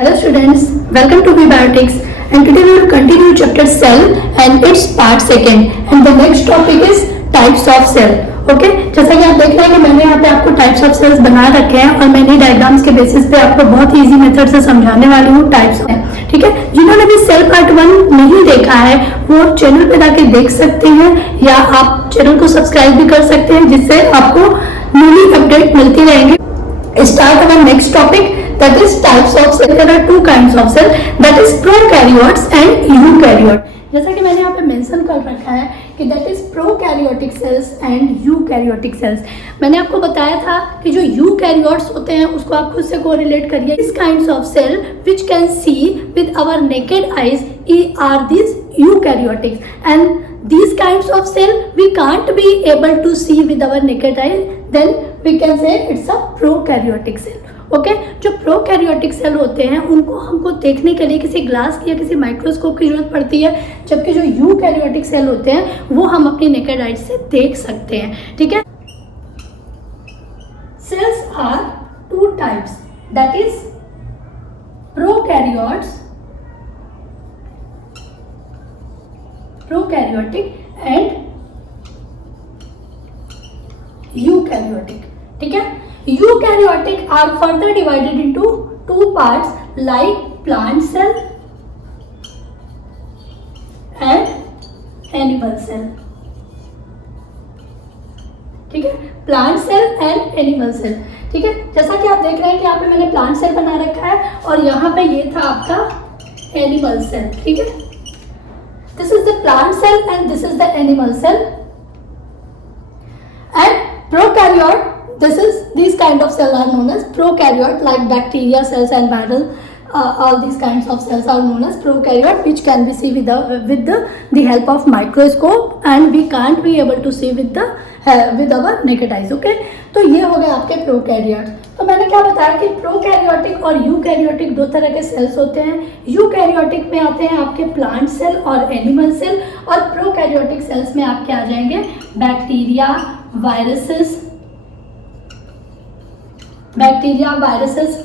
Hello students, welcome to Biotics and today we will continue chapter cell and its part second and the next topic is types of cell. Okay जैसा कि आप देख रहे हैं कि मैंने यहाँ पे आपको टाइप्स ऑफ सेल्स बना रखे हैं और मैंने डायग्राम्स के बेसिस पे आपको बहुत ही इजी मेथड से समझाने वाली हूँ टाइप्स है। ठीक है, जिन्होंने भी सेल पार्ट 1 नहीं देखा है वो चैनल पे जाके देख सकते हैं या आप चैनल को सब्सक्राइब भी कर सकते हैं जिससे आपको न्यूली अपडेट मिलती रहेंगे। Start our next topic, that is types of cell. There are two kinds of cell, that is prokaryotes and eukaryote. जैसा कि मैंने यहाँ पे मेंशन कर रखा है कि that is prokaryotic cells and eukaryotic cells. मैंने आपको बताया था कि जो eukaryotes होते हैं उसको आप खुद से कोरिलेट करिए. These kinds of cell which can see with our naked eyes are these eukaryotics, and these kinds of cell we can't be able to see with our naked eye, then we can say it's a prokaryotic cell. Okay जो prokaryotic cell होते हैं उनको हमको देखने के लिए किसी glass की या किसी माइक्रोस्कोप की जरूरत पड़ती है, जबकि जो यूकैरियोटिक सेल होते हैं वो हम अपनी नेकेड आई से देख सकते हैं। ठीक है, cells are two types, that is prokaryotic and eukaryotic. ठीक है, eukaryotic are further divided into two parts like plant cell and animal cell. ठीक है, plant cell and animal cell. ठीक है, जैसा कि आप देख रहे हैं कि यहाँ पे मैंने plant cell बना रखा है और यहाँ पे ये था आपका animal cell. ठीक है, this is the plant cell and this is the animal cell. And prokaryote, these kind of cells are known as prokaryote, like bacteria cells and viral, all these kinds of cells are known as prokaryote, which can be seen with the help of microscope, and we can't be able to see with our naked eyes. Okay, तो ये हो गए आपके prokaryote. तो मैंने क्या बताया कि प्रोकैरियोटिक और यूकैरियोटिक दो तरह के सेल्स होते हैं। यूकैरियोटिक में आते हैं आपके प्लांट सेल और एनिमल सेल, और प्रोकैरियोटिक सेल्स में आपके आ जाएंगे बैक्टीरिया, वायरसेस,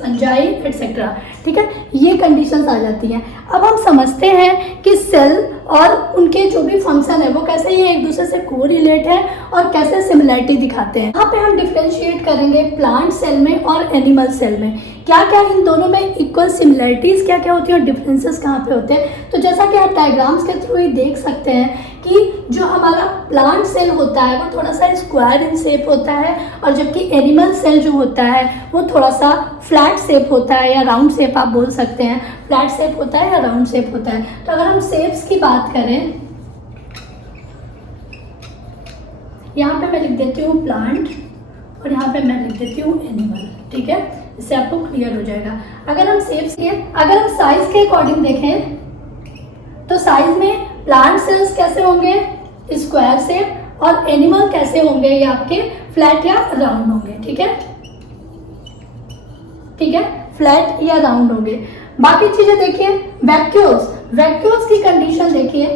फंजाई एटसेट्रा। ठीक है, ये कंडीशंस आ जाती हैं। अब हम समझते हैं कि सेल और उनके जो भी फंक्शन है वो कैसे ये एक दूसरे से कोरिलेट है और कैसे सिमिलरिटी दिखाते हैं। यहाँ पे हम डिफ्रेंशिएट करेंगे प्लांट सेल में और एनिमल सेल में, क्या क्या इन दोनों में इक्वल सिमिलरिटीज़ क्या क्या होती हैं और डिफरेंसेस कहाँ पे होते हैं। तो जैसा कि आप डायग्राम्स के थ्रू ही देख सकते हैं कि जो हमारा प्लांट सेल होता है वो थोड़ा सा स्क्वायर इन शेप होता है, और जबकि एनिमल सेल जो होता है वो थोड़ा सा फ्लैट शेप होता है या राउंड शेप आप बोल सकते हैं। फ्लैट शेप होता है या राउंड शेप होता है। तो अगर हम शेप्स की बात करें, यहाँ पे मैं लिख देती हूँ प्लांट और यहाँ पे मैं लिख देती हूँ एनिमल। ठीक है, इससे आपको क्लियर हो जाएगा। अगर हम साइज के अकॉर्डिंग देखें तो साइज में प्लांट सेल्स कैसे होंगे, स्क्वायर शेप, और एनिमल कैसे होंगे, ये आपके फ्लैट या राउंड होंगे। ठीक है, फ्लैट या राउंड होंगे। बाकी चीजें देखिए, वैक्यूल्स की कंडीशन देखिए।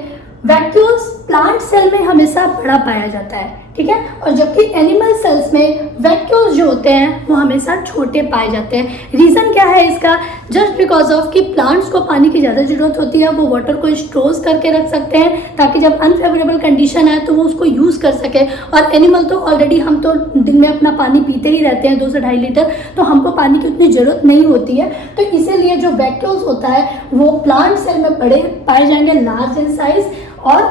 वैक्यूल्स प्लांट सेल में हमेशा बड़ा पाया जाता है। ठीक है, और जबकि एनिमल सेल्स में वैक्यूल्स जो होते हैं वो हमेशा छोटे पाए जाते हैं। रीज़न क्या है इसका, जस्ट बिकॉज ऑफ कि प्लांट्स को पानी की ज़्यादा ज़रूरत होती है, वो वाटर को स्टोर करके रख सकते हैं ताकि जब अनफेवरेबल कंडीशन आए तो वो उसको यूज़ कर सके। और एनिमल तो ऑलरेडी, हम तो दिन में अपना पानी पीते ही रहते हैं 2 से 2.5 लीटर, तो हमको पानी की उतनी ज़रूरत नहीं होती है। तो इसीलिए जो वैक्यूल्स होता है वो प्लांट सेल में बड़े पाए जाएंगे, लार्ज इन साइज, और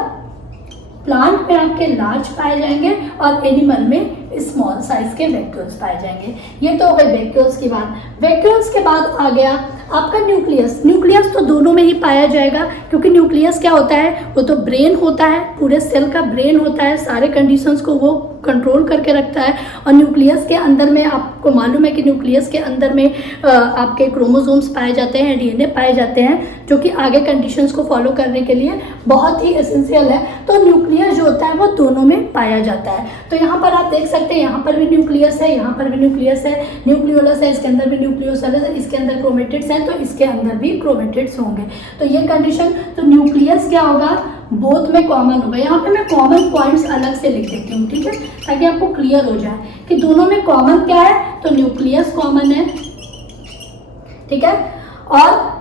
प्लांट में आपके लार्ज पाए जाएंगे और एनिमल में स्मॉल साइज के वैक्यूल्स पाए जाएंगे। ये तो हो गई वैक्यूल्स की बात। वैक्यूल्स के बाद आ गया आपका न्यूक्लियस तो दोनों में ही पाया जाएगा, क्योंकि न्यूक्लियस क्या होता है, वो तो ब्रेन होता है, पूरे सेल का ब्रेन होता है, सारे कंडीशंस को वो कंट्रोल करके रखता है। और न्यूक्लियस के अंदर में आपको मालूम है कि न्यूक्लियस के अंदर में आपके क्रोमोसोम्स पाए जाते हैं, डीएनए पाए जाते हैं, जो कि आगे कंडीशंस को फॉलो करने के लिए बहुत ही एसेंशियल है। तो न्यूक्लियस जो होता है वो दोनों में पाया जाता है। तो यहाँ पर आप देख सकते हैं, यहाँ पर भी न्यूक्लियस है, यहाँ पर भी न्यूक्लियस है, न्यूक्लियोलस है, इसके अंदर भी न्यूक्लियोलस है, इसके अंदर क्रोमेटिड्स हैं तो इसके अंदर भी क्रोमेटिड्स होंगे। तो ये कंडीशन, तो न्यूक्लियस क्या होगा, बोथ में कॉमन होगा। यहाँ पे मैं कॉमन पॉइंट्स अलग से लिख देती हूँ, ठीक है, ताकि आपको क्लियर हो जाए कि दोनों में कॉमन क्या है। तो न्यूक्लियस कॉमन है, ठीक है, और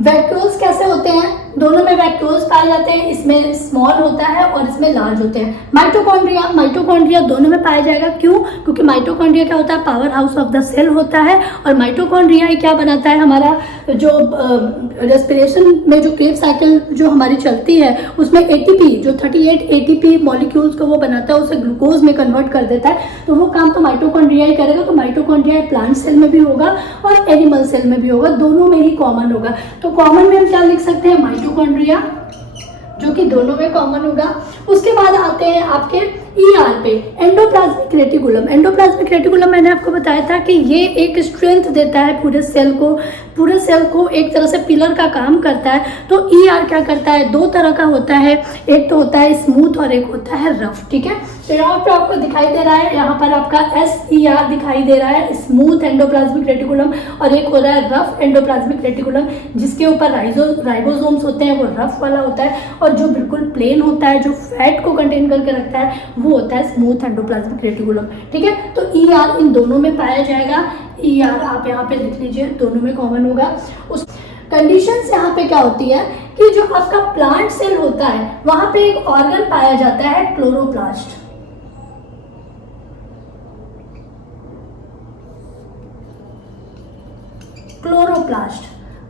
वैक्यूल्स कैसे होते हैं, दोनों में वैक्यूल्स पाए जाते हैं, इसमें स्मॉल होता है और इसमें लार्ज होते हैं। माइटोकॉन्ड्रिया दोनों में पाया जाएगा, क्यों? क्योंकि माइटोकॉन्ड्रिया क्या होता है, power house of the cell होता है, और माइटोकॉन्ड्रिया ही क्या बनाता है, हमारा जो रेस्पिरेशन में जो क्रेव साइकिल जो हमारी चलती है उसमें एटीपी जो 38 एटीपी मॉलिक्यूल्स को वो बनाता है, उसे ग्लूकोज में कन्वर्ट कर देता है, तो वो काम तो माइटोकॉन्ड्रिया ही करेगा। तो माइटोकॉन्ड्रिया प्लांट सेल में भी होगा और एनिमल सेल में भी होगा, दोनों में ही कॉमन होगा। तो कॉमन में हम क्या लिख सकते हैं, माइटोकॉन्ड्रिया, जो कि दोनों में कॉमन होगा। उसके बाद आते हैं आपके ER पे, एंडोप्लाज्मिक रेटिकुलम। एंडोप्लाज्मिक रेटिकुलम मैंने आपको बताया था कि ये एक स्ट्रेंथ देता है पूरे सेल को एक तरह से पिलर का काम करता है। तो ER क्या करता है, दो तरह का होता है, एक तो होता है स्मूथ और एक होता है रफ, ठीक है। तो यहाँ पे आपको दिखाई दे रहा है, यहाँ पर आपका SER दिखाई दे रहा है, स्मूथ एंडोप्लाज्मिक रेटिकुलम, और एक हो रहा है रफ एंडोप्लाज्मिक रेटिकुलम, जिसके ऊपर राइबोसोम्स होते हैं, वो रफ वाला होता है, और जो बिल्कुल प्लेन होता है, जो फैट को कंटेन करके रखता है, वो होता है स्मूथ एंडोप्लाज्मिक रेटिकुलम, ठीक है। तो ER इन दोनों में पाया जाएगा। ER आप यहाँ पे लिख लीजिए, दोनों में कॉमन होगा। उस कंडीशंस यहाँ पे क्या होती है कि जो आपका प्लांट सेल होता है वहां पे एक ऑर्गन पाया जाता है, क्लोरोप्लास्ट।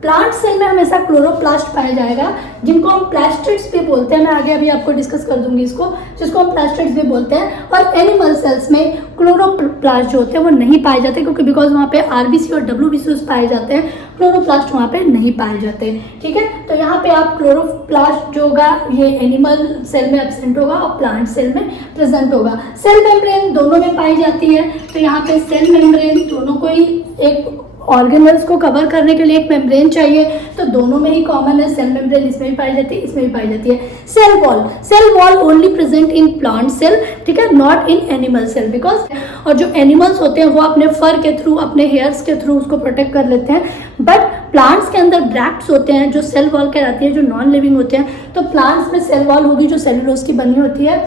प्लांट सेल में हमेशा क्लोरोप्लास्ट पाया जाएगा, जिनको हम प्लास्टिड्स भी बोलते हैं। मैं आगे अभी आपको डिस्कस कर दूंगी इसको, जिसको हम प्लास्टिड्स भी बोलते हैं। और एनिमल सेल्स में क्लोरोप्लास्ट जो होते हैं वो नहीं पाए जाते, क्योंकि बिकॉज वहाँ पे RBC और WBC पाए जाते हैं, क्लोरोप्लास्ट वहाँ पे नहीं पाए जाते, ठीक है। तो यहाँ पे आप क्लोरोप्लास्ट जो होगा ये एनिमल सेल में एब्सेंट होगा और प्लांट सेल में प्रेजेंट होगा। सेल मेम्ब्रेन दोनों में पाई जाती है, तो यहाँ पे सेल मेम्ब्रेन दोनों को ही एक ऑर्गेनल्स को कवर करने के लिए एक मेम्ब्रेन चाहिए, तो दोनों में ही कॉमन है। सेल मेम्ब्रेन इसमें भी पाई जाती है, इसमें भी पाई जाती है। Cell wall only present in plant cell, ठीक है, not in animal cell, because और जो एनिमल्स होते हैं वो अपने फर के थ्रू, अपने हेयर्स के थ्रू उसको प्रोटेक्ट कर लेते हैं, बट प्लांट्स के अंदर ब्रैक्ट्स होते हैं जो सेल वॉल कहलाती है, जो नॉन लिविंग होते हैं। तो प्लांट्स में सेल वॉल होगी जो सेलुलोज की बनी होती है,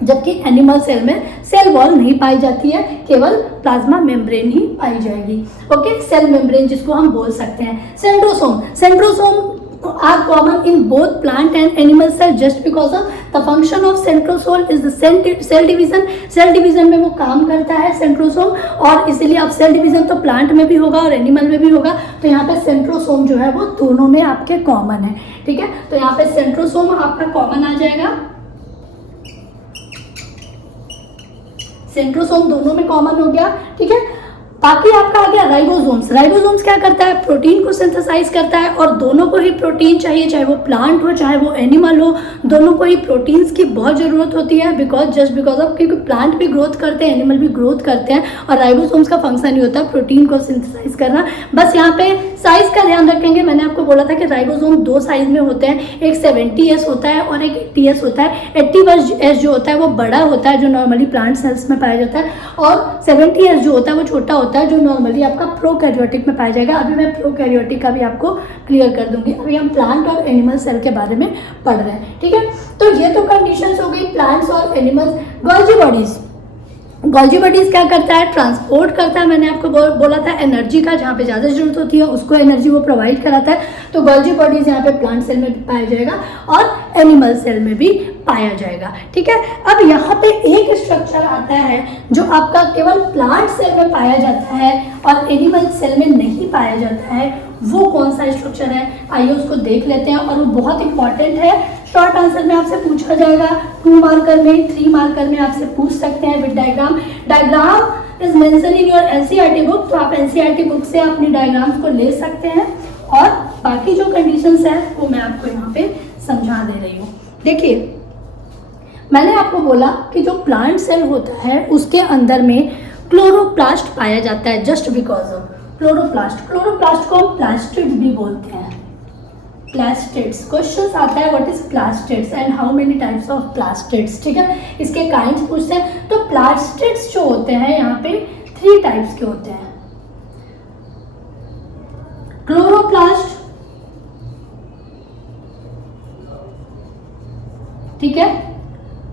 जबकि एनिमल सेल में सेल वॉल नहीं पाई जाती है, केवल प्लाज्मा मेम्ब्रेन ही पाई जाएगी। ओके, सेल मेम्ब्रेन जिसको हम बोल सकते हैं। Centrosome are common in both plant and animal cell just because of the function of centrosome is the cell division में वो काम करता है सेंट्रोसोम, और इसीलिए अब सेल डिवीजन तो प्लांट में भी होगा और एनिमल में भी होगा। तो यहाँ पे सेंट्रोसोम जो है वो दोनों में आपके कॉमन है, ठीक है। तो यहाँ पे सेंट्रोसोम आपका कॉमन आ जाएगा, सेंट्रोसोम दोनों में कॉमन हो गया, ठीक है। बाकी आपका आ गया राइबोसोम्स क्या करता है, प्रोटीन को सिंथेसाइज करता है, और दोनों को ही प्रोटीन चाहिए, चाहे वो प्लांट हो चाहे वो एनिमल हो, दोनों को ही प्रोटीन्स की बहुत ज़रूरत होती है, बिकॉज ऑफ क्योंकि प्लांट भी ग्रोथ करते हैं, एनिमल भी ग्रोथ करते हैं, और राइबोसोम्स का फंक्शन ही होता है प्रोटीन को सिंथेसाइज करना। बस यहाँ पे साइज का ध्यान रखेंगे, मैंने आपको बोला था कि राइबोसोम दो साइज में होते हैं, एक 70S होता है और एक 80S होता है। 80S जो होता है वो बड़ा होता है, जो नॉर्मली प्लांट सेल्स में पाया जाता है, और 70S जो होता है वो छोटा होता है, जो नॉर्मली आपका प्रोकैरियोटिक में पाया जाएगा। अभी मैं प्रोकैरियोटिक का भी आपको क्लियर कर दूंगी। अभी हम प्लांट और एनिमल सेल के बारे में पढ़ रहे हैं, ठीक है। तो ये तो कंडीशंस हो गई प्लांट्स और एनिमल्स। गोल्जी बॉडीज क्या करता है, ट्रांसपोर्ट करता है। मैंने आपको बोला था एनर्जी का, जहाँ पे ज़्यादा जरूरत होती है उसको एनर्जी वो प्रोवाइड कराता है। तो गोल्जी बॉडीज यहाँ पे प्लांट सेल में भी पाया जाएगा और एनिमल सेल में भी पाया जाएगा, ठीक है। अब यहाँ पे एक स्ट्रक्चर आता है जो आपका केवल प्लांट सेल में पाया जाता है और एनिमल सेल में नहीं पाया जाता है। वो कौन सा स्ट्रक्चर है, आइए उसको देख लेते हैं, और वो बहुत इंपॉर्टेंट है। शॉर्ट आंसर में आपसे पूछा जाएगा, 2 मार्कर में, 3 मार्कर में आपसे पूछ सकते हैं with diagram is mention in your NCERT book. तो आप एनसीईआरटी बुक से अपनी डायग्राम्स को ले सकते हैं, और बाकी जो कंडीशंस है वो मैं आपको यहाँ पे समझा दे रही हूँ। देखिए, मैंने आपको बोला कि जो प्लांट सेल होता है उसके अंदर में क्लोरोप्लास्ट पाया जाता है, जस्ट बिकॉज ऑफ क्लोरोप्लास्ट को हम प्लास्टिड्स भी बोलते हैं। प्लास्टिड्स, क्वेश्चंस आता है what is plastids and how many types of plastids, ठीक है, इसके काइंड्स पूछते हैं। तो प्लास्टिड्स जो होते हैं यहाँ पे 3 टाइप्स के होते हैं, क्लोरोप्लास्ट, ठीक है,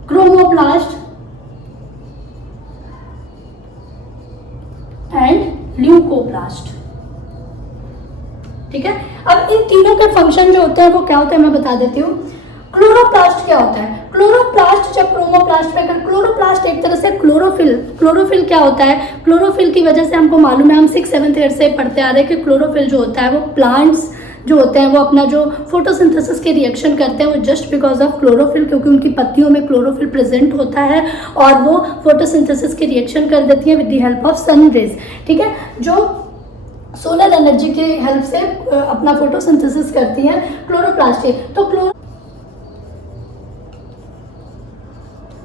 क्रोमोप्लास्ट एंड ल्यूकोप्लास्ट, ठीक है। अब इन तीनों के फंक्शन जो होते हैं वो क्या होते हैं मैं बता देती हूँ। क्लोरोप्लास्ट क्या होता है? क्लोरोप्लास्ट जब क्रोमोप्लास्ट में क्लोरोप्लास्ट एक तरह से क्लोरोफिल क्या होता है? क्लोरोफिल की वजह से हमको मालूम है, हम 6th-7th 8th से पढ़ते आ रहे हैं कि क्लोरोफिल जो होता है वो प्लांट्स जो होते हैं वो अपना जो फोटोसिंथेसिस के रिएक्शन करते हैं वो जस्ट बिकॉज ऑफ क्लोरोफिल, क्योंकि उनकी पत्तियों में क्लोरोफिल प्रेजेंट होता है और वो फोटोसिंथेसिस के रिएक्शन कर देती है with the help of sun rays, ठीक है, जो सोलर एनर्जी की हेल्प से अपना फोटोसिंथेसिस करती है क्लोरोप्लास्ट। तो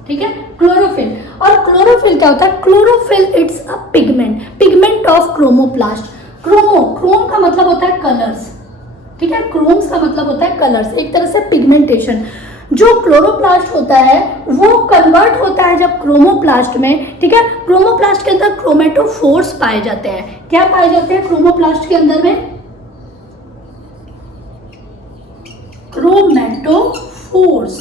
ठीक है, क्लोरोफिल। और क्लोरोफिल क्या होता है? Chlorophyll it's a pigment of chromoplast. Chrome का मतलब होता है कलर्स, ठीक है, क्रोम्स का मतलब होता है कलर्स, एक तरह से पिगमेंटेशन। जो क्लोरोप्लास्ट होता है वो कन्वर्ट होता है जब क्रोमोप्लास्ट में, ठीक है। क्रोमोप्लास्ट के अंदर क्रोमेटोफोर्स पाए जाते हैं। क्या पाए जाते हैं क्रोमोप्लास्ट के अंदर में? क्रोमेटोफोर्स,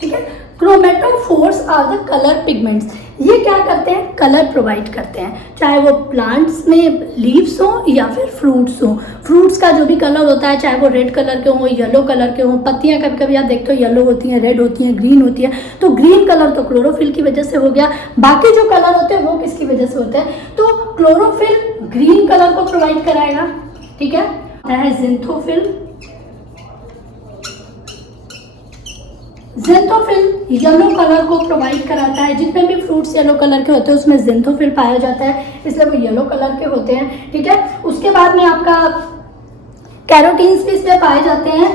ठीक है। Chromatophores are the colour pigments. ये क्या करते हैं? कलर प्रोवाइड करते हैं, चाहे वो प्लांट्स में लीव्स हो या फिर फ्रूट्स हो। फ्रूट्स का जो भी कलर होता है, चाहे वो रेड कलर के हो, येलो कलर के हो, पत्तियां कभी कभी आप देखते हो येलो होती हैं, रेड होती हैं, ग्रीन होती है, तो ग्रीन कलर तो क्लोरोफिल की वजह से हो गया। बाकी जो कलर होते हैं वो किसकी वजह से होते हैं? तो क्लोरोफिल ग्रीन कलर को प्रोवाइड कराएगा, ठीक है। ज़िंथोफिल येलो कलर को प्रोवाइड कराता है। जितने भी फ्रूट्स येलो कलर के होते हैं उसमें ज़िंथोफिल पाया जाता है, इसलिए वो येलो कलर के होते हैं, ठीक है। उसके बाद में आपका कैरोटीन्स भी इसमें पाए जाते हैं।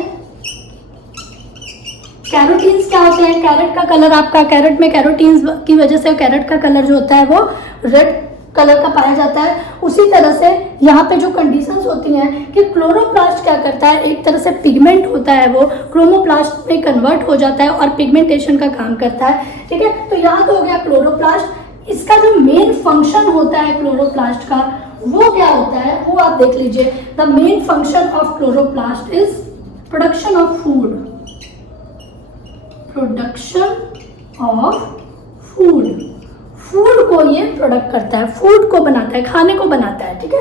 कैरोटीन्स क्या होते हैं? कैरेट का कलर आपका, कैरेट में कैरोटीन्स की वजह से कैरेट का कलर जो होता है वो रेड कलर का पाया जाता है। उसी तरह से यहाँ पे जो कंडीशंस होती हैं कि क्लोरोप्लास्ट क्या करता है, एक तरह से पिगमेंट होता है वो क्रोमोप्लास्ट में कन्वर्ट हो जाता है और पिगमेंटेशन का काम करता है, ठीक है। तो यहाँ तो हो गया क्लोरोप्लास्ट। इसका जो मेन फंक्शन होता है क्लोरोप्लास्ट का वो क्या होता है वो आप देख लीजिए। The main function of chloroplast is production of food, food को ये प्रोडक्ट करता है, फूड को बनाता है, खाने को बनाता है, ठीक है।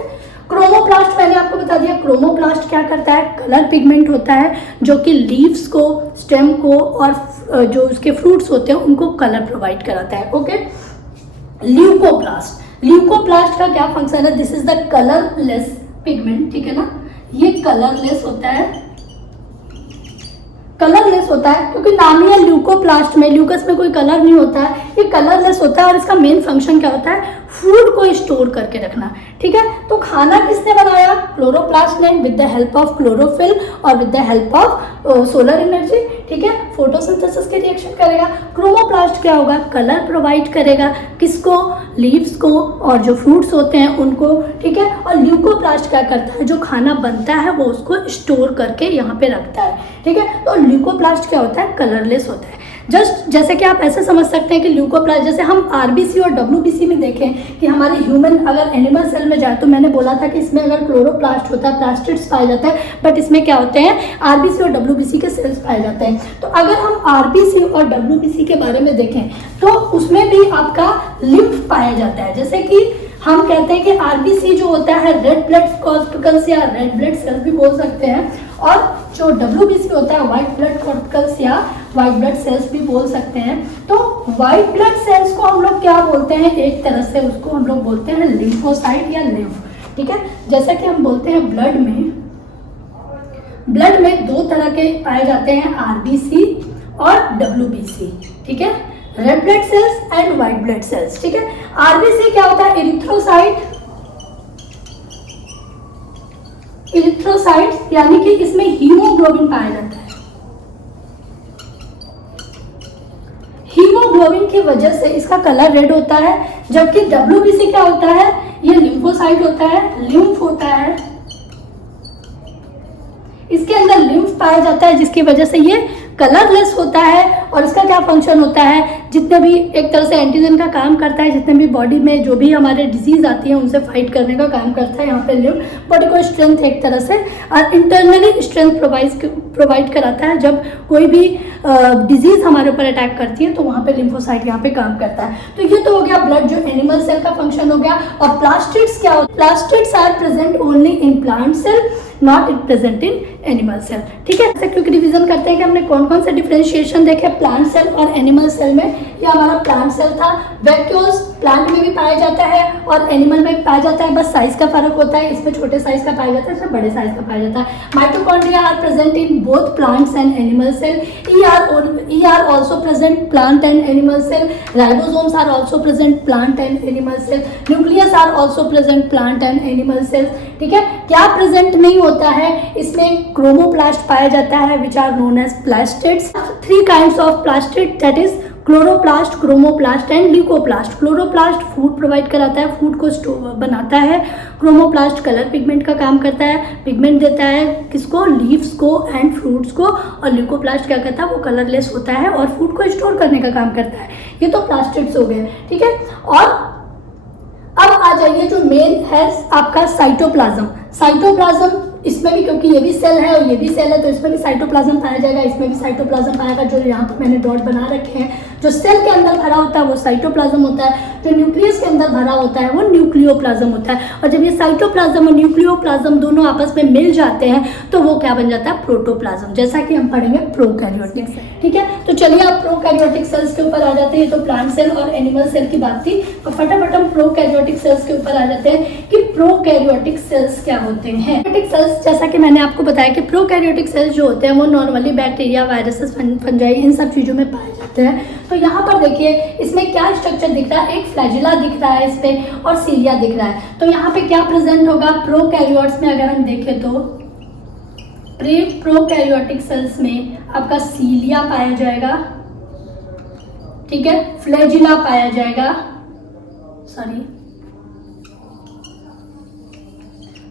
क्रोमोप्लास्ट मैंने आपको बता दिया, क्रोमोप्लास्ट क्या करता है? कलर पिगमेंट होता है जो कि लीव्स को, स्टेम को और जो उसके फ्रूट्स होते हैं उनको कलर प्रोवाइड कराता है, ओके। ल्यूकोप्लास्ट का क्या फंक्शन है? This is the colourless pigment, ठीक है ना। ये कलरलेस होता है क्योंकि नाम ही है ल्यूकोप्लास्ट में, ल्यूकस में कोई कलर नहीं होता है, ये कलरलेस होता है और इसका मेन फंक्शन क्या होता है? फूड को स्टोर करके रखना, ठीक है। तो खाना किसने बनाया? क्लोरोप्लास्ट ने, with the help of chlorophyll और with the help of solar energy, ठीक है। फोटोसिंथेसिस के रिएक्शन करेगा। क्रोमोप्लास्ट क्या होगा? कलर प्रोवाइड करेगा, किसको? लीव्स को और जो फ्रूट्स होते हैं उनको, ठीक है। और ल्यूकोप्लास्ट क्या करता है? जो खाना बनता है वो उसको स्टोर करके यहाँ पे रखता है, ठीक है। तो ल्यूकोप्लास्ट क्या होता है? कलरलेस होता है। जस्ट जैसे कि आप ऐसे समझ सकते हैं कि ल्यूकोप्लास्ट, जैसे हम आरबीसी और डब्ल्यूबीसी में देखें कि हमारे ह्यूमन अगर एनिमल सेल में जाए तो मैंने बोला था कि इसमें अगर क्लोरोप्लास्ट होता है, प्लास्टिड्स पाए जाते हैं, बट इसमें क्या होते हैं? आरबीसी और डब्ल्यूबीसी के सेल्स पाए जाते हैं। तो अगर हम आरबीसी और डब्ल्यूबीसी के बारे में देखें तो उसमें भी आपका लिम्फ पाया जाता है। जैसे कि हम कहते हैं कि आरबीसी जो होता है रेड ब्लड कॉर्टिकल्स या रेड ब्लड सेल्स भी बोल सकते हैं, और जो डब्ल्यूबीसी होता है व्हाइट ब्लड कॉर्टिकल्स या व्हाइट ब्लड सेल्स भी बोल सकते हैं। तो व्हाइट ब्लड सेल्स को हम लोग क्या बोलते हैं? एक तरह से उसको हम लोग बोलते हैं लिम्फोसाइट या लिम्फ, ठीक है। जैसा कि हम बोलते हैं ब्लड में दो तरह के पाए जाते हैं, आरबीसी और डब्ल्यूबीसी, ठीक है। Red blood cells and white blood cells, ठीक है। आरबीसी क्या होता है? इरिथ्रोसाइट्स, यानी कि इसमें हीमोग्लोबिन पाया जाता है। हीमोग्लोबिन की वजह से इसका कलर रेड होता है, जबकि डब्ल्यूबीसी क्या होता है? ये लिम्फोसाइट होता है, लिम्फ होता है, इसके अंदर लिम्फ पाया जाता है जिसकी वजह से ये कलरलेस होता है। और इसका क्या फंक्शन होता है? जितने भी एक तरह से एंटीजन का काम करता है, जितने भी बॉडी में जो भी हमारे डिजीज आती है उनसे फाइट करने का काम करता है। यहाँ पे लिम्फ बॉडी को स्ट्रेंथ एक तरह से और इंटरनली स्ट्रेंथ प्रोवाइड कराता है। जब कोई भी डिजीज हमारे ऊपर अटैक करती है तो वहाँ पे लिम्फोसाइट यहाँ पे काम करता है। तो ये तो हो गया ब्लड, जो एनिमल सेल का फंक्शन हो गया। और प्लास्टिड्स क्या होता है? Plastids are present only in plant cell not present in animal cell. ठीक है, ऐसे क्विक रिवीजन करते हैं कि हमने कौन कौन से डिफरेंशिएशन देखे प्लांट सेल और एनिमल सेल में। ये हमारा प्लांट सेल था। वैक्यूल्स प्लांट में भी पाया जाता है और एनिमल में भी पाया जाता है, बस साइज का फर्क होता है, इसमें छोटे साइज का पाया जाता है, इसमें बड़े साइज का पाया जाता है। Mitochondria are present in both plants and animal cell. E are also present plant and animal cell. Ribosomes are also present plant and animal cell. Nucleus are also present plant and animal cells. ठीक है, क्या present नहीं होता है, इसमें chromoplast पाया जाता है which are known as plastids. 3 kinds of plastid, that is chloroplast, chromoplast and leucoplast. Chloroplast food provide कराता है, फूड को बनाता है। क्रोमोप्लास्ट कलर पिगमेंट का काम करता है, पिगमेंट देता है किसको, लीव्स को एंड फ्रूट्स को। और ल्यूकोप्लास्ट क्या करता है, वो कलरलेस होता है और फूड को स्टोर करने का काम करता है। ये तो प्लास्टिड्स हो गए। ठीक है, और अब आ जाइए जो मेन है आपका साइटोप्लाज्म। साइटोप्लाज्म इसमें भी, क्योंकि ये भी सेल है और ये भी सेल है, तो इसमें भी साइटोप्लाज्म पाया जाएगा, इसमें भी साइटोप्लाज्म पाएगा। जो यहाँ पर मैंने डॉट बना रखे हैं, जो सेल के अंदर भरा होता है वो साइटोप्लाज्म होता है, जो न्यूक्लियस के अंदर भरा होता है वो न्यूक्लियोप्लाज्म होता है। और जब ये साइटोप्लाज्म और न्यूक्लियोप्लाज्म दोनों आपस में मिल जाते हैं तो वो क्या बन जाता है, प्रोटोप्लाज्म, जैसा कि हम पढ़ेंगे प्रोकैरियोटिक। ठीक है, तो चलिए आप प्रोकैरियोटिक सेल्स के ऊपर आ जाते हैं। तो प्लांट सेल और एनिमल सेल की बात थी, तो फटाफट हम प्रोकैरियोटिक सेल्स के ऊपर आ जाते हैं कि प्रोकैरियोटिक सेल्स क्या होते हैं। सेल्स, जैसा कि मैंने आपको बताया कि प्रोकैरियोटिक सेल्स जो होते हैं वो नॉर्मली बैक्टीरिया, वायरसेस, फंजाई, इन सब चीज़ों में पाए जाते हैं। तो यहाँ पर देखिए इसमें क्या स्ट्रक्चर दिख रहा है, एक फ्लैजिला दिख रहा है इसमें और सीलिया दिख रहा है। तो यहाँ पे क्या प्रेजेंट होगा प्रोकैरियोट्स में, अगर हम देखें तो प्रोकैरियोटिक सेल्स में आपका सीलिया पाया जाएगा। ठीक है, फ्लैजिला पाया जाएगा,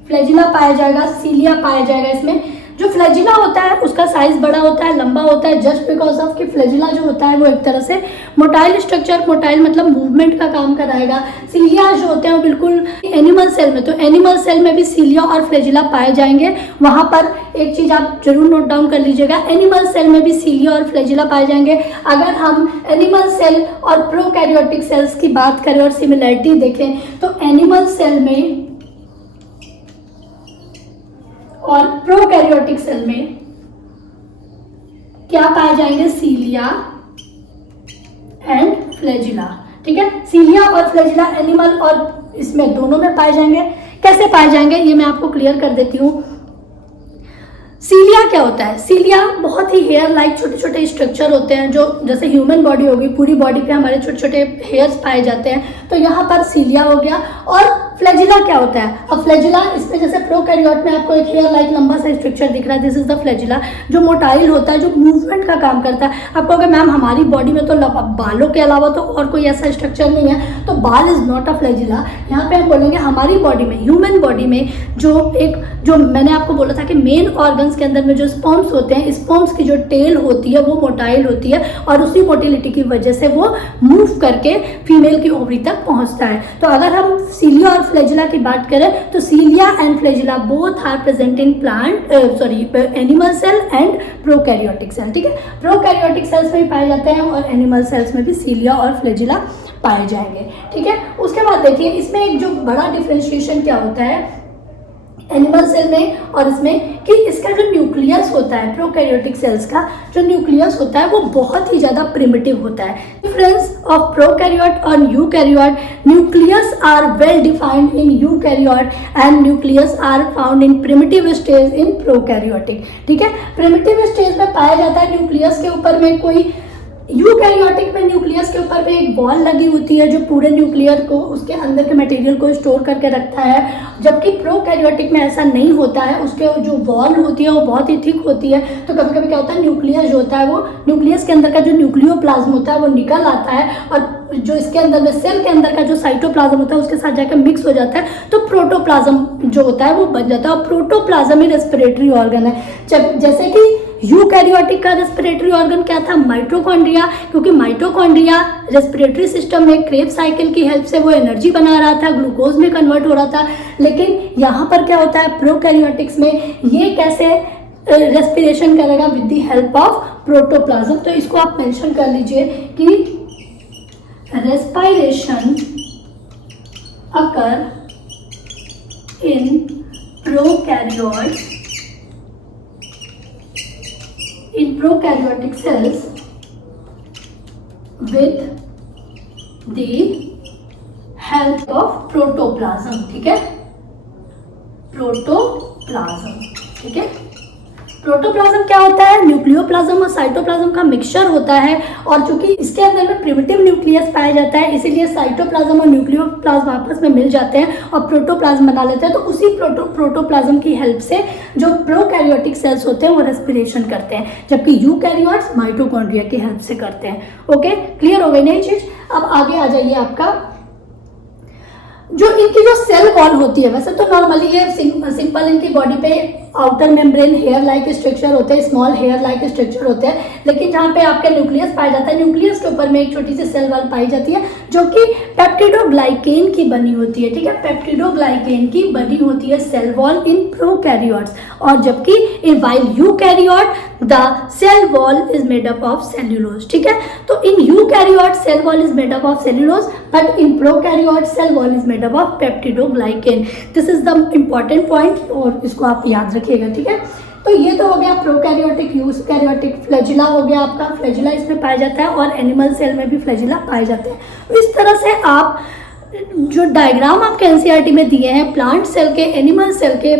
फ्लैजिला पाया जाएगा, सीलिया पाया जाएगा। इसमें जो फ्लैजिला होता है उसका साइज बड़ा होता है, लंबा होता है, जस्ट बिकॉज ऑफ कि फ्लैजिला जो होता है वो एक तरह से मोटाइल स्ट्रक्चर, मोटाइल मतलब मूवमेंट का काम कराएगा। सीलिया जो होते हैं वो बिल्कुल एनिमल सेल में, तो एनिमल सेल में भी सीलिया और फ्लैजिला पाए जाएंगे। वहाँ पर एक चीज़ आप जरूर नोट डाउन कर लीजिएगा, एनिमल सेल में भी सीलिया और फ्लैजिला पाए जाएंगे। अगर हम एनिमल सेल और प्रोकैरियोटिक सेल्स की बात करें और सिमिलरिटी देखें तो एनिमल सेल में और प्रोकैरियोटिक सेल में क्या पाए जाएंगे, सीलिया एंड फ्लैजिला। ठीक है, सीलिया और फ्लैजिला एनिमल और इसमें दोनों में पाए जाएंगे। कैसे पाए जाएंगे ये मैं आपको क्लियर कर देती हूँ। सीलिया क्या होता है, सीलिया बहुत ही हेयर लाइक छोटे छोटे स्ट्रक्चर होते हैं, जो जैसे ह्यूमन बॉडी होगी, पूरी बॉडी पे हमारे छोटे छोटे हेयर्स पाए जाते हैं, तो यहाँ पर सीलिया हो गया। और फ्लैजिला क्या होता है, अब फ्लैजिला इसमें जैसे प्रोकैरियोट में आपको एक हेयर लाइक लंबा सा स्ट्रक्चर दिख रहा है, दिस इज द फ्लैजिला, जो मोटाइल होता है, जो मूवमेंट का काम करता है। आपको अगर मैम हमारी बॉडी में तो बालों के अलावा तो और कोई ऐसा स्ट्रक्चर नहीं है, तो बाल इज नॉट अ फ्लैजिला। यहाँ पे हम बोलेंगे हमारी बॉडी में, ह्यूमन बॉडी में जो मैंने आपको बोला था कि मेन ऑर्गन्स के अंदर में जो स्पर्म्स होते हैं, स्पर्म्स की जो टेल होती है वो मोटाइल होती है और उसी मोटिलिटी की वजह से वो मूव करके फीमेल की ओवरी तक पहुंचता है। तो अगर हम सीलिया और फ्लैजिला की बात करें तो cilia and flagella both are present in animal cell and prokaryotic cell. ठीक है, प्रोकैरियोटिक सेल्स में भी पाए जाते हैं और एनिमल सेल्स में भी सीलिया और फ्लैजिला पाए जाएंगे। ठीक है, उसके बाद देखिए इसमें एक जो बड़ा डिफरेंशिएशन क्या होता है एनिमल सेल में और इसमें, कि इसका जो न्यूक्लियस होता है प्रोकैरियोटिक सेल्स का जो न्यूक्लियस होता है वो बहुत ही ज़्यादा प्रिमिटिव होता है। डिफरेंस ऑफ प्रोकैरियोट और eukaryote, nucleus are well defined in eukaryote and nucleus are found in primitive stage in prokaryotic. ठीक है, प्रिमिटिव स्टेज में पाया जाता है न्यूक्लियस के ऊपर में कोई, यूकैरियोटिक में न्यूक्लियस के ऊपर में एक बॉल लगी होती है जो पूरे न्यूक्लियर को, उसके अंदर के मटेरियल को स्टोर करके रखता है, जबकि प्रोकैरियोटिक में ऐसा नहीं होता है। उसके जो वॉल होती है वो बहुत ही थिक होती है, तो कभी कभी क्या होता है न्यूक्लियस जो होता है वो न्यूक्लियस के अंदर का जो न्यूक्लियोप्लाज्म होता है वो निकल आता है और जो इसके अंदर में सेल के अंदर का जो साइटोप्लाज्म होता है उसके साथ जाकर मिक्स हो जाता है, तो प्रोटोप्लाज्म जो होता है वो बन जाता है। और प्रोटोप्लाज्म ही रेस्पिरेटरी ऑर्गन है, जैसे कि यूकैरियोटिक का रेस्पिरेटरी ऑर्गन क्या था, माइटोकॉन्ड्रिया, क्योंकि माइटोकॉन्ड्रिया रेस्पिरेटरी सिस्टम में क्रेब्स साइकिल की हेल्प से वो एनर्जी बना रहा था, ग्लूकोज में कन्वर्ट हो रहा था। लेकिन यहाँ पर क्या होता है प्रोकैरियोटिक्स में, ये कैसे रेस्पिरेशन करेगा, with the help of protoplasm. तो इसको आप मेंशन कर लीजिए कि respiration occur in prokaryotes prokaryotic cells with the help of protoplasm, ठीक है, प्रोटोप्लाज्म, ठीक है। प्रोटोप्लाज्म क्या होता है? न्यूक्लियोप्लाज्म और साइटोप्लाज्म का मिक्सचर होता है, और चूंकि इसके अंदर में प्रिमिटिव न्यूक्लियस पाया जाता है, इसीलिए साइटोप्लाज्म और न्यूक्लियोप्लाज्म आपस में मिल जाते हैं और प्रोटोप्लाज्म बना लेते हैं। तो उसी प्रोटोप्लाज्म की हेल्प से जो प्रोकैरियोटिक सेल्स होते हैं वो रेस्पिरेशन करते हैं, जबकि यूकैरियोट्स माइटोकॉन्ड्रिया की हेल्प से करते हैं। ओके, क्लियर हो गई नई चीज। अब आगे आ जाइए आपका जो इनकी जो सेल वॉल होती है, वैसे तो नॉर्मली ये सिंपल इनकी बॉडी पे outer membrane hair like structure होते हैं, स्मॉल हेयर लाइक स्ट्रक्चर होते हैं, लेकिन जहाँ पे आपका न्यूक्लियस पाया जाता है, न्यूक्लियस के ऊपर में एक छोटी सी सेल वॉल पाई जाती है जो कि पेप्टिडोग्लाइकेन की बनी होती है, ठीक है, पेप्टिडोग्लाइकेन की बनी होती है सेल वॉल इन प्रोकैरियोट्स, और जबकि in while eukaryote the cell wall is made up of cellulose, ठीक है। तो in eukaryote cell wall is made up of cellulose, but in prokaryote cell wall is made up of peptidoglycan. This is the important point और इसको आप याद रखिएगा, ठीक है। तो ये तो हो गया प्रोकैरियोटिक, यूकैरियोटिक। फ्लैजिला हो गया आपका, फ्लैजिला इसमें पाया जाता है और एनिमल सेल में भी फ्लैजिला पाए जाते हैं। तो इस तरह से आप जो डायग्राम आपके एनसीईआरटी में दिए हैं प्लांट सेल के, एनिमल सेल के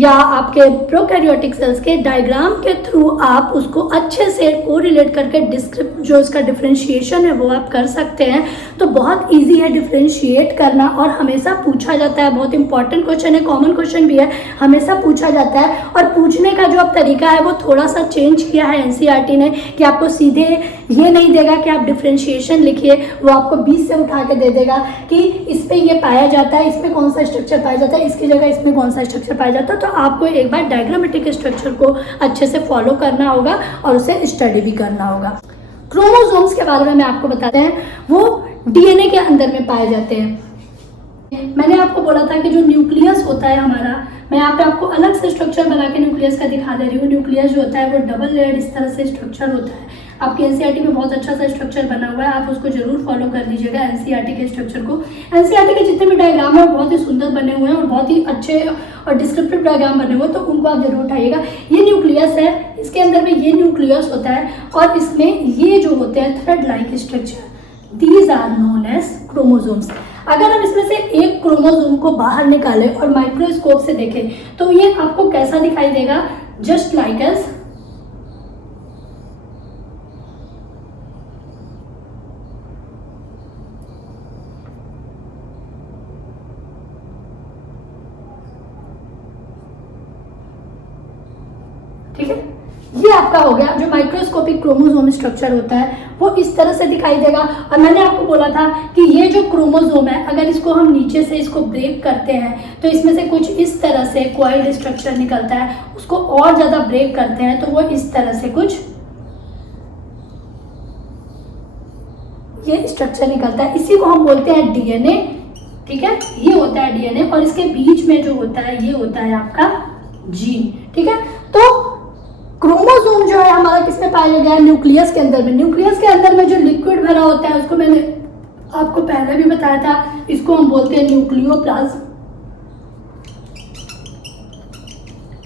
या आपके प्रोकैरियोटिक सेल्स के डायग्राम के थ्रू आप उसको अच्छे से कोरिलेट करके डिस्क्रिप्ट जो इसका डिफरेंशिएशन है वो आप कर सकते हैं। तो बहुत इजी है डिफरेंशिएट करना, और हमेशा पूछा जाता है, बहुत इंपॉर्टेंट क्वेश्चन है, कॉमन क्वेश्चन भी है, हमेशा पूछा जाता है। और पूछने का जो अब तरीका है वो थोड़ा सा चेंज किया है एनसीईआरटी ने, कि आपको सीधे ये नहीं देगा कि आप डिफरेंशिएशन लिखिए, वो आपको 20 से उठा के दे देगा कि इस पे ये पाया जाता है, इसमें कौन सा स्ट्रक्चर पाया जाता है, इसकी जगह इसमें कौन सा स्ट्रक्चर पाया जाता है। तो आपको एक बार डायग्रामेटिक स्ट्रक्चर को अच्छे से फॉलो करना होगा और उसे स्टडी भी करना होगा। क्रोमोसोम्स के बारे में मैं आपको बताते हैं, वो डीएनए के अंदर में पाए जाते हैं। मैंने आपको बोला था कि जो न्यूक्लियस होता है हमारा, मैं यहाँ पे आपको अलग से स्ट्रक्चर बना के न्यूक्लियस का दिखा दे रही हूँ। न्यूक्लियस जो होता है वो डबल लेयर्ड इस तरह से स्ट्रक्चर होता है। आपके एनसीईआरटी में बहुत अच्छा सा स्ट्रक्चर बना हुआ है, आप उसको जरूर फॉलो कर लीजिएगा एनसीईआरटी के स्ट्रक्चर को। एनसीईआरटी के जितने भी डायग्राम है बहुत ही सुंदर बने हुए हैं और बहुत ही अच्छे और डिस्क्रिप्टिव डायग्राम बने हुए हैं, तो उनको आप जरूर उठाइएगा। ये न्यूक्लियस है, इसके अंदर में ये न्यूक्लियस होता है और इसमें ये जो होते हैं thread like structure, these are known as chromosomes. अगर हम इसमें से एक क्रोमोसोम को बाहर निकालें और माइक्रोस्कोप से देखें तो ये आपको कैसा दिखाई देगा? जस्ट लाइक एज ठीक है, ये आपका हो गया जो माइक्रोस्कोपिक क्रोमोसोम स्ट्रक्चर होता है, वो इस तरह से दिखाई देगा। और मैंने आपको बोला था कि ये जो क्रोमोसोम है, अगर इसको हम नीचे से इसको ब्रेक करते हैं तो इसमें से कुछ इस तरह से कॉइल्ड स्ट्रक्चर निकलता है। उसको और ज्यादा ब्रेक करते हैं तो वो इस तरह से कुछ ये स्ट्रक्चर निकलता है, इसी को हम बोलते हैं डीएनए। ठीक है, ये होता है डीएनए और इसके बीच में जो होता है ये होता है आपका जीन। ठीक है, तो क्रोमोसोम जो है हमारा किसमें पाया गया? न्यूक्लियस के अंदर में। न्यूक्लियस के अंदर में जो लिक्विड भरा होता है उसको मैंने आपको पहले भी बताया था, इसको हम बोलते हैं न्यूक्लियोप्लाज्म।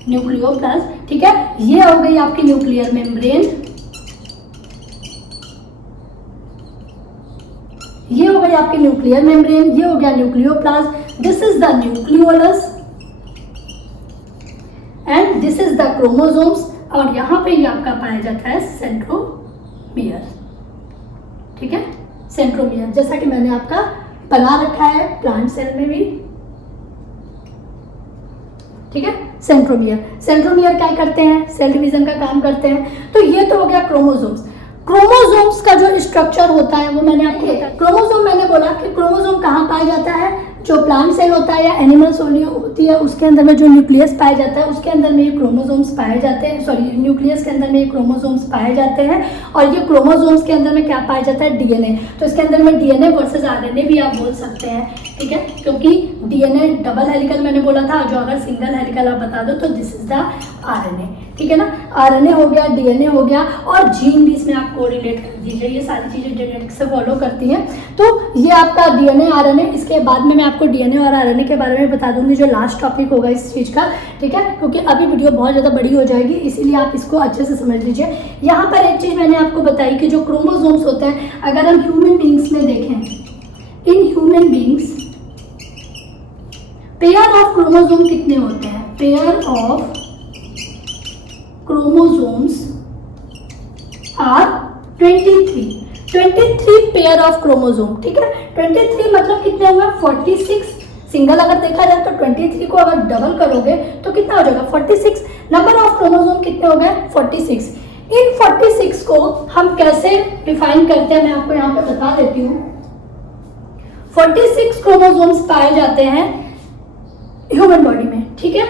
न्यूक्लियोप्लाज्म, ठीक है, ये हो गई आपकी न्यूक्लियर मेम्ब्रेन, ये हो गई आपकी न्यूक्लियर मेम्ब्रेन, ये हो गया nucleoplasm. This is the nucleolus and this is the chromosomes, और यहां पे ये आपका पाया जाता है सेंट्रोमियर। ठीक है, सेंट्रोमियर जैसा कि मैंने आपका बना रखा है प्लांट सेल में भी। ठीक है, सेंट्रोमियर, सेंट्रोमियर क्या करते हैं? सेल डिवीजन का काम करते हैं। तो ये तो हो गया क्रोमोसोम्स। क्रोमोसोम्स का जो स्ट्रक्चर होता है वो मैंने आपको बताया। क्रोमोसोम मैंने बोला कि क्रोमोसोम कहाँ पाया जाता है? जो प्लांट सेल होता है या एनिमल सेल होती है उसके अंदर में जो न्यूक्लियस पाया जाता है उसके अंदर में ये क्रोमोसोम्स पाए जाते हैं। सॉरी, न्यूक्लियस के अंदर में ये क्रोमोसोम्स पाए जाते हैं और ये क्रोमोसोम्स के अंदर में क्या पाया जाता है? डीएनए। तो इसके अंदर में डीएनए वर्सेस आरएनए भी आप बोल सकते हैं। ठीक है, क्योंकि डीएनए डबल हेलिकल मैंने बोला था, जो अगर सिंगल हेलिकल आप बता दो तो दिस इज द आरएनए, ठीक है ना। आरएनए हो गया, डीएनए हो गया, और जीन भी इसमें आप कोरिलेट कर दीजिए। ये सारी चीज़ें जेनेटिक्स से फॉलो करती हैं। तो ये आपका डीएनए आरएनए, इसके बाद में मैं आपको डीएनए और आरएनए के बारे में बता दूंगी, जो लास्ट टॉपिक होगा इस चीज़ का, ठीक है, क्योंकि अभी वीडियो बहुत ज़्यादा बड़ी हो जाएगी, इसीलिए आप इसको अच्छे से समझ लीजिए। यहाँ पर एक चीज़ मैंने आपको बताई कि जो क्रोमोसोम्स होते हैं, अगर हम ह्यूमन बींग्स में देखें, in human beings pair of chromosome कितने होते हैं? Pair of chromosomes are 23 pair of chromosome, ठीक है। 23 मतलब कितने हुए? 46। सिंगल अगर देखा जाए तो 23 को अगर डबल करोगे तो कितना हो जाएगा? 46। नंबर ऑफ क्रोमोसोम कितने हो गए? 46। इन 46 को हम कैसे डिफाइन करते हैं, मैं आपको यहाँ पे बता देती हूँ। 46 क्रोमोसोम्स पाए जाते हैं ह्यूमन बॉडी में, ठीक है।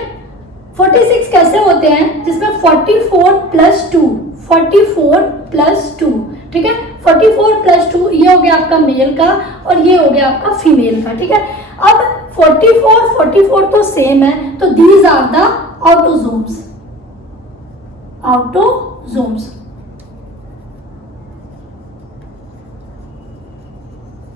46 कैसे होते हैं? जिसमें 44 प्लस 2, 44 प्लस 2, ठीक है। 44 प्लस 2 ये हो गया आपका मेल का, और ये हो गया आपका फीमेल का, ठीक है। अब 44 तो सेम है, तो these are the autosomes, autosomes,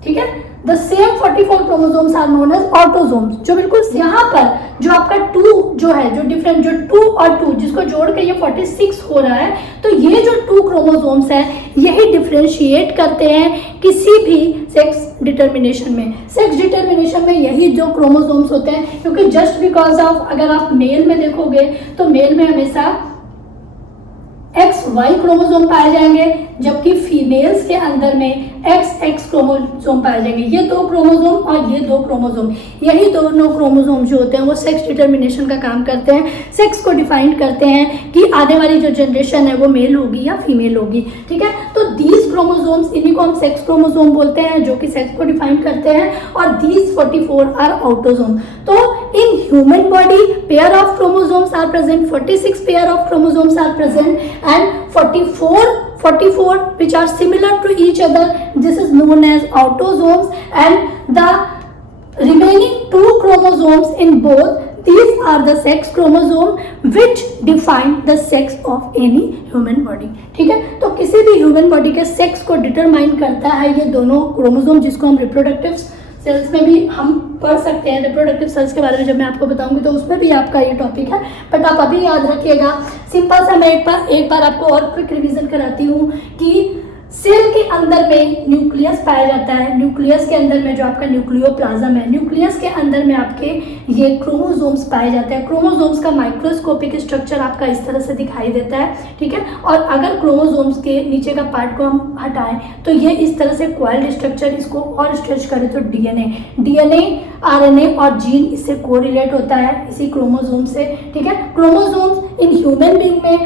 ठीक है। The same 44 chromosomes are known as autosomes. जो बिल्कुल यहाँ पर जो आपका 2 जो है, जो डिफरेंट, जो 2 और 2 जिसको जोड़ के ये 46 हो रहा है, तो ये जो 2 क्रोमोसोम्स हैं यही डिफरेंशिएट करते हैं किसी भी सेक्स डिटर्मिनेशन में। सेक्स डिटर्मिनेशन में यही जो क्रोमोसोम्स होते हैं, क्योंकि जस्ट बिकॉज ऑफ, अगर आप मेल में देखोगे तो मेल में हमेशा XY क्रोमोसोम पाए जाएंगे, जबकि फीमेल्स के अंदर में XX क्रोमोसोम पाए जाएंगे। ये 2 क्रोमोसोम और ये 2 क्रोमोसोम, यही दोनों क्रोमोसोम जो होते हैं वो सेक्स डिटर्मिनेशन का काम करते हैं, सेक्स को डिफाइन करते हैं कि आने वाली जो जनरेशन है वो मेल होगी या फीमेल होगी, ठीक है। तो दीज क्रोमोसोम्स, इन्हीं को हम सेक्स क्रोमोसोम बोलते हैं, जो कि सेक्स को डिफाइन करते हैं, और दीज 44 आर ऑटोसोम। तो in human body pair of chromosomes are present, 46 pair of chromosomes are present, and 44 which are similar to each other, this is known as autosomes, and the remaining 2 chromosomes in both, these are the sex chromosome which define the sex of any human body, ठीक है। तो किसी भी human body के sex को determine करता है ये दोनों क्रोमोसोम, जिसको हम रिप्रोडक्टिव सेल्स में भी हम पढ़ सकते हैं। रिप्रोडक्टिव सेल्स के बारे में जब मैं आपको बताऊंगी तो उसमें भी आपका ये टॉपिक है, बट आप अभी याद रखिएगा। सिंपल सा मैं एक बार आपको और क्विक रिवीजन कराती हूँ कि सेल के अंदर में न्यूक्लियस पाया जाता है। न्यूक्लियस के अंदर में जो आपका न्यूक्लियोप्लाज्म है, न्यूक्लियस के अंदर में आपके ये क्रोमोसोम्स पाए जाते हैं। क्रोमोसोम्स का माइक्रोस्कोपिक स्ट्रक्चर आपका इस तरह से दिखाई देता है, ठीक है। और अगर क्रोमोसोम्स के नीचे का पार्ट को हम हटाएं तो ये इस तरह से कॉइल्ड स्ट्रक्चर, इसको और स्ट्रेच करें तो डीएनए, आरएनए और जीन इससे कोरिलेट होता है इसी क्रोमोसोम से, ठीक है। क्रोमोसोम्स इन ह्यूमन बीइंग में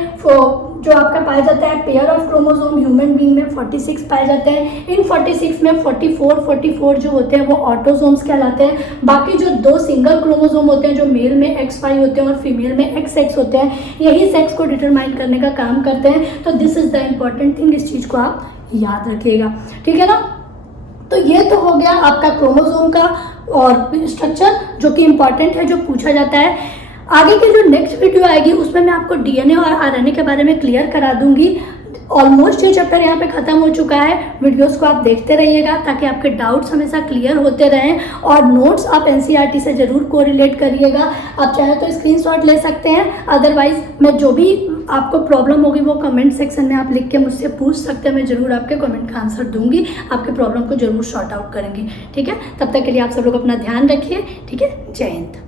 जो आपका पाया जाता है pair of chromosome human being में 46 पाए जाते हैं। इन 46 में 44 जो होते हैं वो ऑटोसोम्स कहलाते हैं। बाकी जो 2 सिंगल क्रोमोसोम होते हैं, जो मेल में XY होते हैं और फीमेल में XX होते हैं, यही सेक्स को डिटरमाइन करने का काम करते हैं। तो this is the important thing, इस चीज़ को आप याद रखिएगा, ठीक है ना। तो ये तो हो गया आपका क्रोमोसोम का और स्ट्रक्चर, जो कि इम्पॉर्टेंट है, जो पूछा जाता है। आगे की जो नेक्स्ट वीडियो आएगी उसमें मैं आपको डीएनए और आरएनए के बारे में क्लियर करा दूंगी। ऑलमोस्ट ये चैप्टर यहाँ पे खत्म हो चुका है। वीडियोस को आप देखते रहिएगा ताकि आपके डाउट्स हमेशा क्लियर होते रहें, और नोट्स आप एनसीईआरटी से ज़रूर कोरिलेट करिएगा। आप चाहे तो स्क्रीनशॉट ले सकते हैं, अदरवाइज मैं जो भी आपको प्रॉब्लम होगी वो कमेंट सेक्शन में आप लिख के मुझसे पूछ सकते हैं। मैं ज़रूर आपके कमेंट का आंसर दूंगी, आपके प्रॉब्लम को ज़रूर सॉर्ट आउट करेंगे, ठीक है। तब तक के लिए आप सब लोग अपना ध्यान रखिए, ठीक है। जय हिंद।